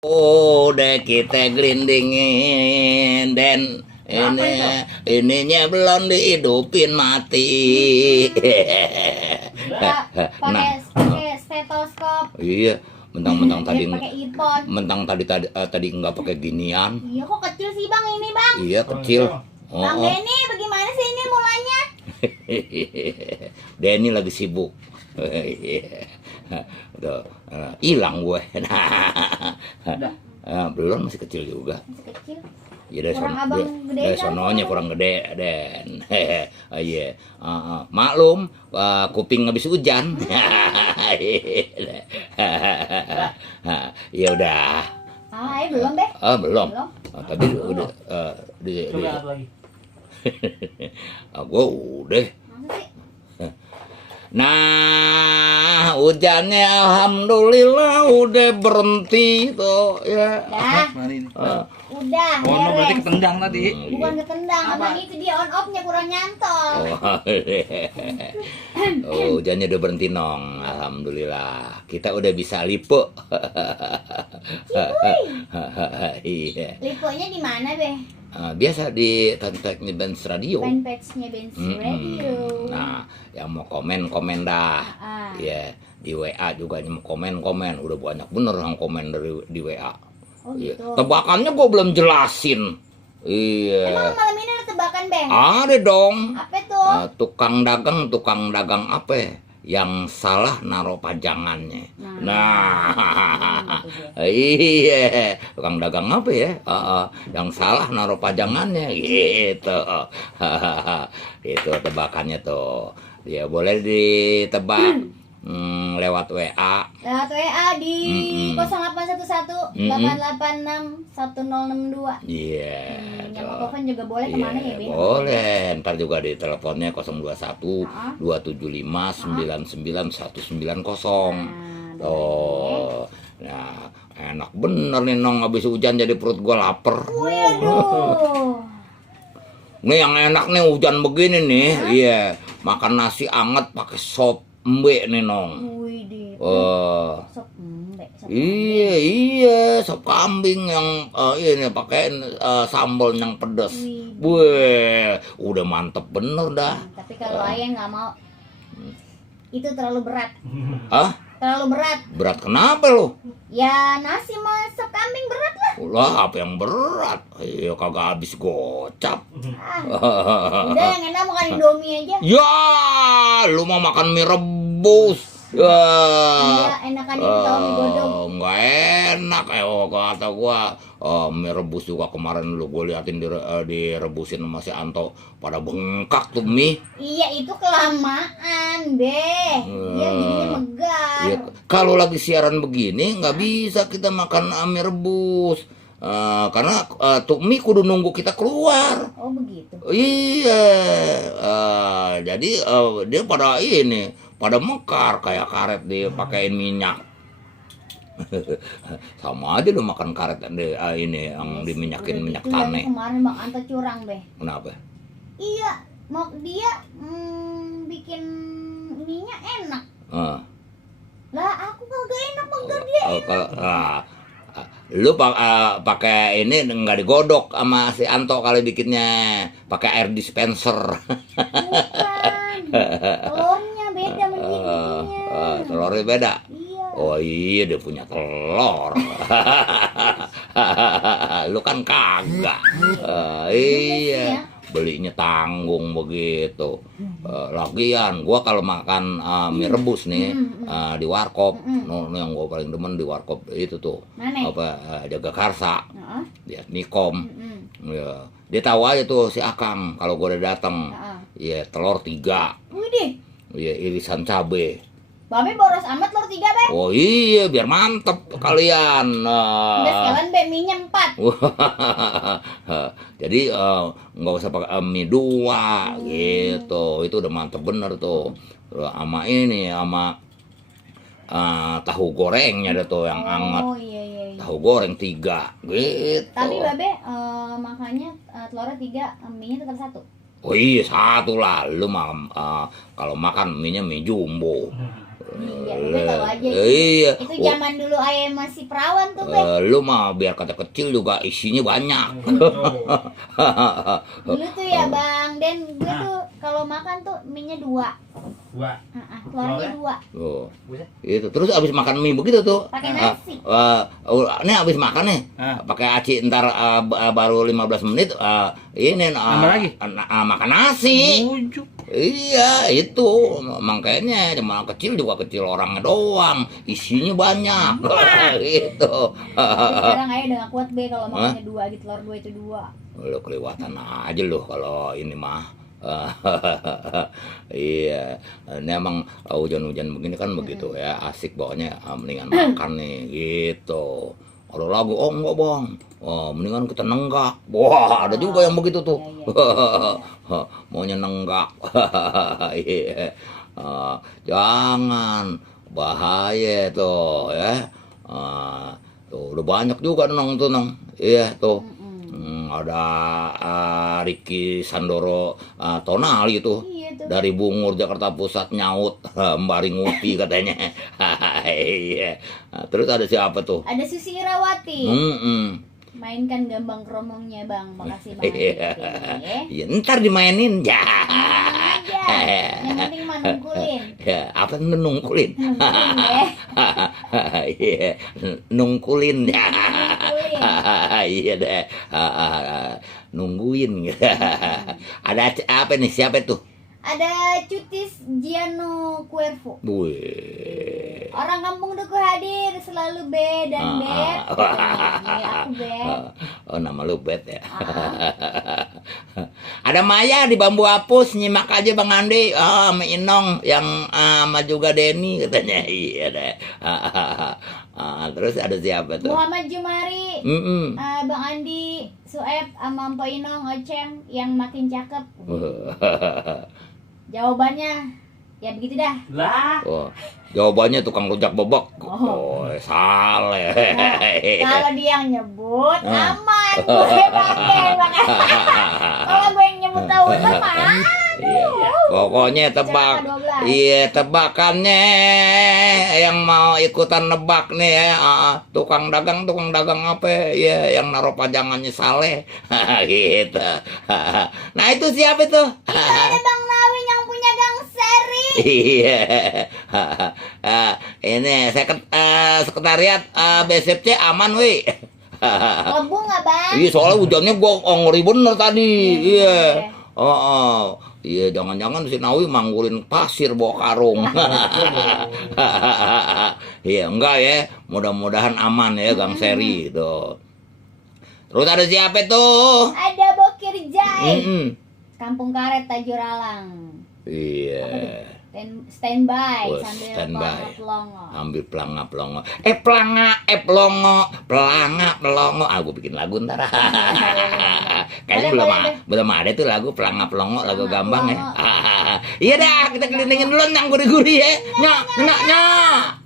Udah kita gelindingin dan ininya belum dihidupin mati. Pakai stetoskop. Iya, mentang-mentang tadi Pakai earphone. mentang tadi nggak pakai ginian. Iya, kok kecil sih bang ini bang? Iya kecil. Bang Denny, bagaimana sih ini mulanya? Denny lagi sibuk. Udah hilang gue. Belum, masih kecil juga. Masih kecil. Ya dari Kurang abang gede dari kan? sononya kurang gede den. Iya. Maklum, kuping habis hujan. Ya udah. Belum deh. Belum. Tadi udah di gue udah. Masa sih? Nah, hujannya alhamdulillah udah berhenti tuh ya. Udah, Oh, berarti beres. ketendang tadi. Bukan ketendang, abang itu dia on off-nya kurang nyantol. Oh, hujannya udah berhenti nong, alhamdulillah. Kita udah bisa lipo. Iya. Liponya di mana, Beh? Biasa di kontaknya Benz Radio. Fanpage-nya Benz Radio. Nah, yang mau komen dah. Ah. Ya, di WA juga yang mau komen. Udah banyak bener yang komen di WA. Oh Iya. gitu. Tebakannya gue belum jelasin. Iya. Emang malam ini ada tebakan, Beh? Ada dong. Apa tuh? Tukang dagang apa? Yang salah naruh pajangannya. Nah, iya, tukang dagang apa ya? Yang salah naruh pajangannya, gitu. Itu tebakannya tuh. Ya boleh ditebak lewat WA. Lewat WA di 0811 886 1062. Iya. Yang mau telepon juga boleh kemana ya, Beh? Boleh, ntar juga di teleponnya 021 275 99 190. Oh, nah enak bener nih nong, habis hujan jadi perut gua lapar. Waduh. Nih yang enak nih hujan begini nih, iya makan nasi anget pakai sop embe nih nong. Widih. Sop embe. Iya, sop kambing yang ini pakai sambal yang pedas. Wih, udah mantep bener dah. Tapi kalau ayah nggak mau, itu terlalu berat. Hah? Terlalu berat. Berat kenapa lo? Ya nasi sama sop kambing berat lah. Lah, apa yang berat? Iya, kagak habis gocap. Udah yang enak makan Indomie aja. Ya, lu mau makan mie rebus. Ya. Iya, enakan itu tau mie godong. Nggak enak, kata gua. Mie rebus juga kemarin lu gue liatin direbusin sama si Anto, pada bengkak tuh mie. Iya, itu kelamaan, Beh. Dia jadinya megar. Ya, kalau lagi siaran begini nggak bisa kita makan mie rebus. Karena tuh mie kudu nunggu kita keluar. Oh, begitu. Iya, jadi dia pada mekar kayak karet dipakein minyak. Sama aja lu makan karet ini yang diminyakin minyak Itu yang tanah. kemarin Bang Anto curang, Beh. Kenapa? Iya, mau dia bikin minyak enak. Lah, aku kagak enak, megar dia. Lu pakai ini nggak digodok sama si Anto kali bikinnya, pakai air dispenser. Bukan. Telurnya beda bikinnya. Telurnya beda. Iya. Oh iya, dia punya telur. Lu kan kagak. Iya, belinya tanggung begitu. Lagian gua kalau makan mie rebus nih di warkop, yang gua paling demen di warkop itu tuh. Mana? Apa Jagakarsa. Dia Nikom. Ya, dia tahu aja tuh si Akang kalau gua udah datang. Iya, telur 3. Widih. Iya, irisan cabe. Babe boros amat telur 3, Beh. Oh iya, biar mantep kalian. Udah sekalian Beh minyak 4. Jadi nggak usah pakai mie 2 gitu. Itu udah mantep bener tuh. Sama ini sama tahu gorengnya ada tuh yang anget. Oh iya. Tahu goreng 3 gitu. Tapi Babe makanya telurnya 3, mie-nya tetap 1. Oh iya, 1 lah. Lu kalau makan mie-nya mie jumbo. Iya, gue tahu aja. Iya. Itu zaman dulu ayah masih perawan tuh, Be. Lu mah biar kata kecil juga isinya banyak. Dulu tuh ya, Bang Den, gue tuh kalau makan tuh mie-nya 2. Telurnya 2. Oh. Itu terus abis makan mie begitu tuh. Pakai nasi. Ini abis makan nih. Pakai aci ntar baru 15 menit ini lagi? Makan nasi. Bujuk. Iya itu makanya cuma kecil juga kecil orangnya doang isinya banyak gitu. Tapi sekarang ayah udah gak kuat, Be, kalau makannya 2 gitu, telur 2 itu 2. Lo kelewatan aja lo kalau ini mah. Iya, ini emang hujan-hujan begini kan begitu ya, asik pokoknya mendingan makan nih gitu. Kalau lagu, oh enggak bang, mendingan kita nenggak. Wah ada juga yang begitu tuh, maunya nenggak. Iya, jangan bahaya tuh ya. Tuh udah banyak juga nong tuh nong, iya tuh. Ada Ricky Sandoro Tonali itu Iya tuh. dari Bungur Jakarta Pusat nyaut Mbari Nguti katanya. Iya. Terus ada siapa tuh? Ada Susi Irawati. Mainkan gambang kromongnya, Bang. Makasih Bang. Iya, ntar dimainin ya. Yang penting mah nungkulin. Ya, apa nungkulin? Iya, nungkulin ya. Iya deh, nungguin. Ada apa nih? Siapa tuh? Ada Cutis Giano Cuervo. Wih. Orang kampung Duku hadir selalu Be dan Bet. Ini aku Bet. Oh nama lu Bet ya. Ada Maya di Bambu Apus, nyimak aja Bang Andi. Sama Inong yang sama juga Denny katanya. Iya deh. Terus ada siapa tuh? Muhammad Jumari, Bang Andi, Sueb, sama Mpo Inong, Oceng yang makin cakep. Jawabannya ya begitu dah. Oh, jawabannya tukang rujak bebek. Oh, salah. Kalau dia yang nyebut aman, gue pakai. Kalau gue yang nyebut tahu mah. Iya. Pokoknya tebak. Iya, tebakannya yang mau ikutan nebak nih ya. Tukang dagang apa ya yang naruh pajangannya Saleh. Gitu. Nah, itu siapa itu? Itu ada Bang Nawin yang punya Gang Seri. Iya. Ini sekretariat BSFC aman wih. Lebu nggak Bang? Iya, soalnya hujannya gua ngeri bener tadi. Iya. Iya, jangan-jangan si Nawi manggulin pasir bawa karung. Iya, enggak ya. Mudah-mudahan aman ya Gang Seri itu. Terus ada siapa tuh? Ada Bokir Jai. Kampung Karet Tajuralang. Iya. Standby Oh, sambil standby. pelongo. Ambil pelanga pelongo. Pelongo. Gue bikin lagu ntar. Kayaknya belum ada tuh lagu pelanga pelongo, lagu gambang ya. Iya dah, kita kelilingin dulu yang gurih-gurih ya. Nyak.